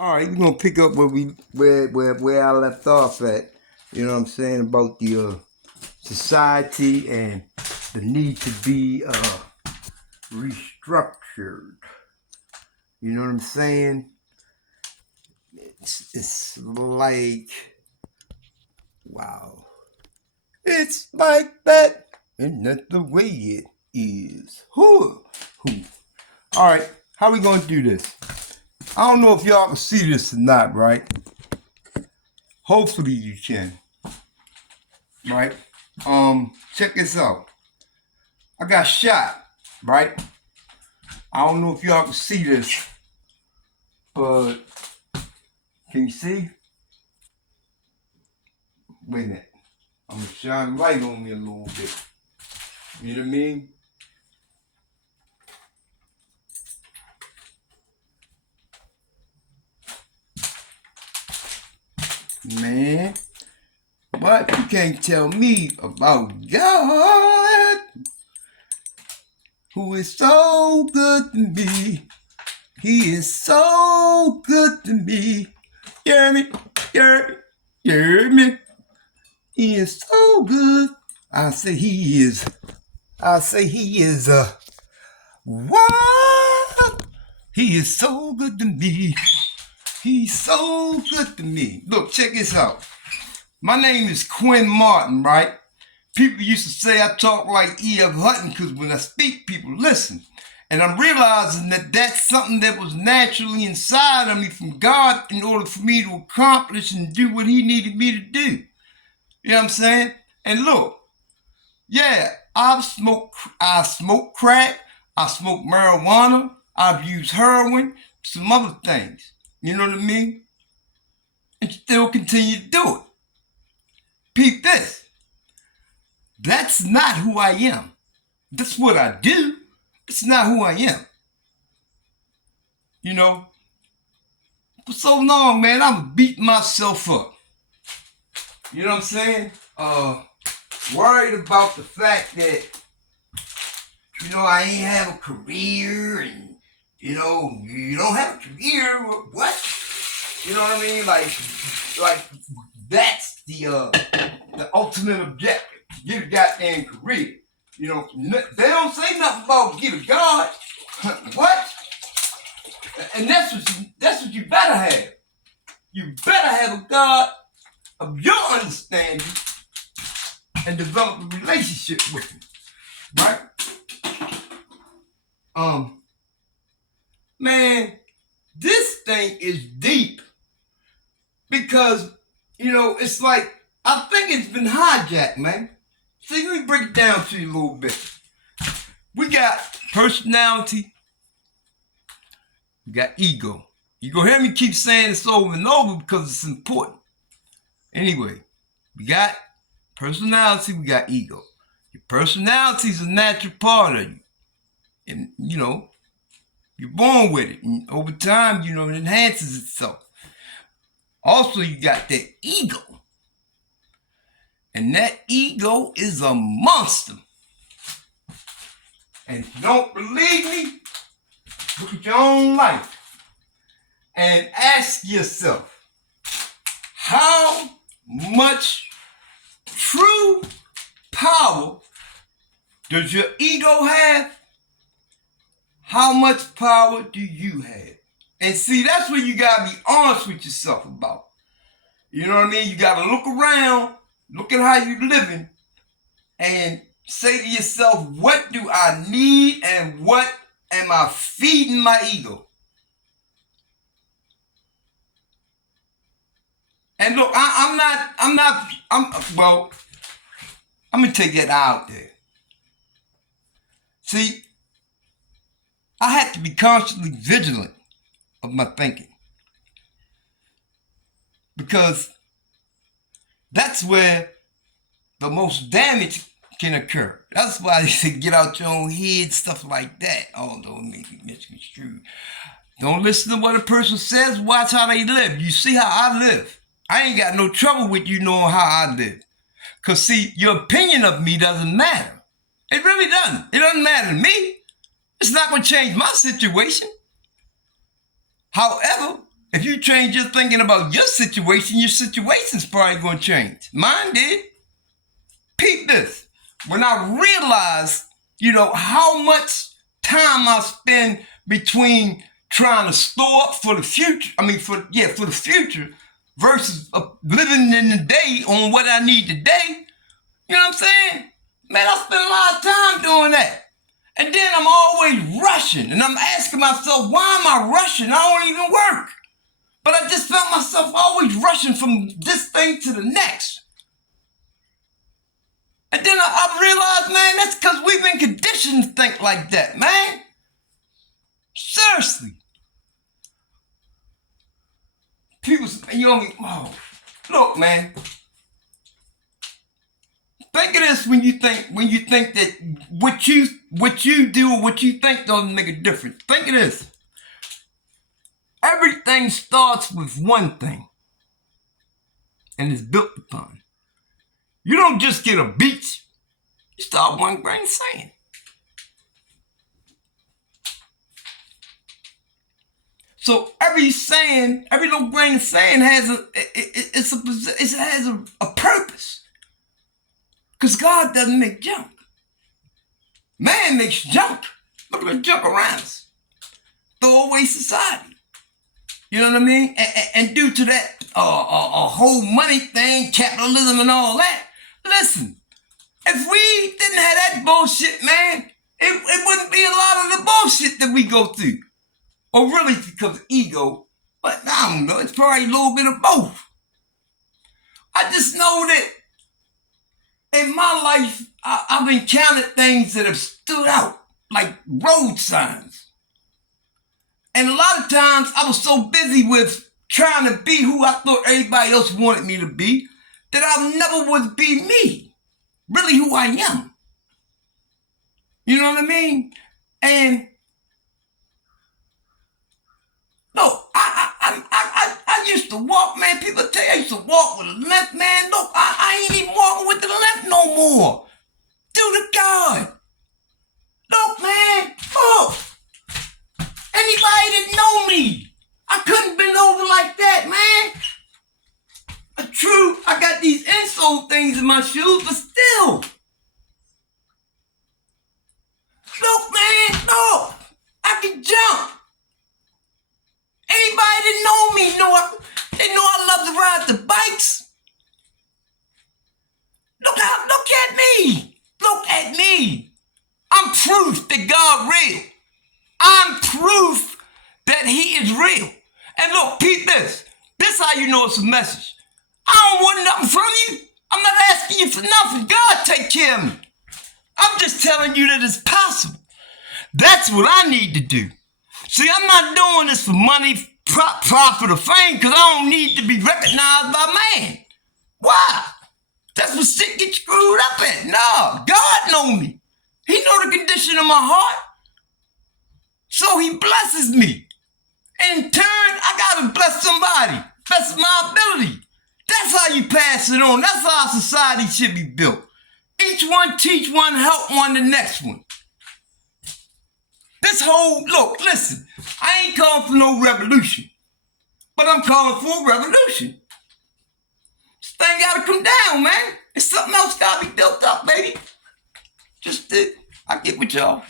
All right, we're gonna pick up where I left off at. You know what I'm saying about the society and the need to be restructured. You know what I'm saying? It's like wow, it's like that, and that's the way it is. Who? All right, how we gonna do this? I don't know if y'all can see this or not, right? Hopefully you can. Right? Check this out. I got shot, right? I don't know if y'all can see this, but can you see? Wait a minute. I'm gonna shine light on me a little bit. You know what I mean? Man, but you can't tell me about God, who is so good to me. He is so good to me. Hear me? Hear me? He is so good. I say he is. What? He is so good to me. He's so good to me. Look, check this out. My name is Quinn Martin, right? People used to say I talk like E.F. Hutton because when I speak, people listen. And I'm realizing that that's something that was naturally inside of me from God in order for me to accomplish and do what he needed me to do. You know what I'm saying? And look, yeah, I smoke crack, I smoke marijuana, I've used heroin, some other things. You know what I mean? And still continue to do it. Peep this. That's not who I am. That's what I do. It's not who I am. You know? For so long, man, I'm beating myself up. You know what I'm saying? Worried about the fact that, I ain't have a career and, you don't have a career, what? You know what I mean? Like that's the ultimate objective. Get a goddamn career. They don't say nothing about get a God. What? And that's what you better have. You better have a God of your understanding and develop a relationship with him. Right? Man, this thing is deep because, it's like, I think it's been hijacked, man. See, let me break it down to you a little bit. We got personality, we got ego. You're going to hear me keep saying this over and over because it's important. Anyway, we got personality, we got ego. Your personality is a natural part of you. And, you're born with it. And over time, it enhances itself. Also, you got that ego. And that ego is a monster. And if you don't believe me, look at your own life and ask yourself, how much true power does your ego have? How much power do you have? And see, that's what you gotta be honest with yourself about. You know what I mean? You gotta look around, look at how you're living, and say to yourself, what do I need and what am I feeding my ego? And look, I'm gonna take that out there. See, I have to be constantly vigilant of my thinking because that's where the most damage can occur. That's why they say get out your own head, stuff like that. Although it may be misconstrued. Don't listen to what a person says, watch how they live. You see how I live. I ain't got no trouble with you knowing how I live. Because see, your opinion of me doesn't matter. It really doesn't. It doesn't matter to me. It's not going to change my situation. However, If you change your thinking about your situation's probably going to change. Mine did. Peep this. When I realized, how much time I spend between trying to store up for the future, for the future, versus living in the day on what I need today, you know what I'm saying? Man, I spend a lot of time doing that. And then I'm always rushing, and I'm asking myself, why am I rushing? I don't even work. But I just felt myself always rushing from this thing to the next. And then I realized, man, that's because we've been conditioned to think like that, man. Seriously. People, look, man. Think of this when you think that what you do or what you think doesn't make a difference. Think of this. Everything starts with one thing and is built upon. You don't just get a beach. You start one grain of sand. So every little grain of sand has a purpose. Because God doesn't make junk. Man makes junk. Look at the junk around us. Throwaway society. You know what I mean? And due to that whole money thing, capitalism and all that, listen, if we didn't have that bullshit, man, it wouldn't be a lot of the bullshit that we go through. Or really because of ego. But I don't know, it's probably a little bit of both. I just know that in my life, I've encountered things that have stood out, like road signs. And a lot of times I was so busy with trying to be who I thought everybody else wanted me to be that I never would be me, really who I am. You know what I mean? And look, I used to walk, man. People tell you I used to walk with a limp, man. Look, I ain't even walking with the limp no more. Due to God. Look, man. Look. Anybody that know me, I couldn't bend over like that, man. True, I got these insole things in my shoes, but still. Look, man, look. I can jump. Anybody that know me they know I love to ride the bikes. Look at me. Look at me. I'm proof that God real. I'm proof that he is real. And look, peep this. This how you know it's a message. I don't want nothing from you. I'm not asking you for nothing. God take care of me. I'm just telling you that it's possible. That's what I need to do. See, I'm not doing this for money, profit, or fame because I don't need to be recognized by man. Why? That's what shit gets screwed up at. No, God know me. He know the condition of my heart. So he blesses me. In turn, I gotta bless somebody. Bless my ability. That's how you pass it on. That's how society should be built. Each one teach one, help one the next one. Look, listen, I ain't calling for no revolution, but I'm calling for a revolution. This thing gotta come down, man. It's something else gotta be built up, baby. I get with y'all.